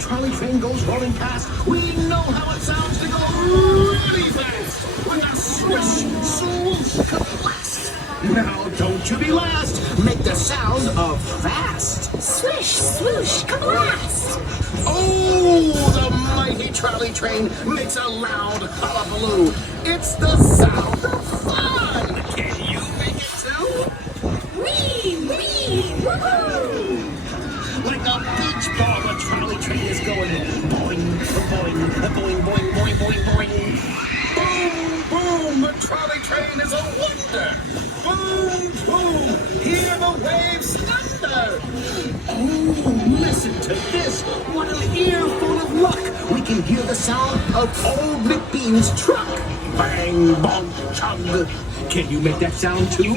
trolley train goes rolling past, we know how it sounds to go really fast. With a swish, swoosh, blast. Now don't you be last. Make the sound of fast. Swish, swoosh, kablast! Oh, the mighty trolley train makes a loud hullabaloo. It's the sound of fun. Can you make it too? Wee, wee, woohoo! Like a beach ball, the trolley train is going boing, boing, boing, boing, boing, boing, boing. Boom, boom, the trolley train is a wonder. Boom, boom, hear the waves thunder. Oh, listen to this. What an earful of luck. We can hear the sound of old McBean's truck. Bang, bong, chug. Can you make that sound too?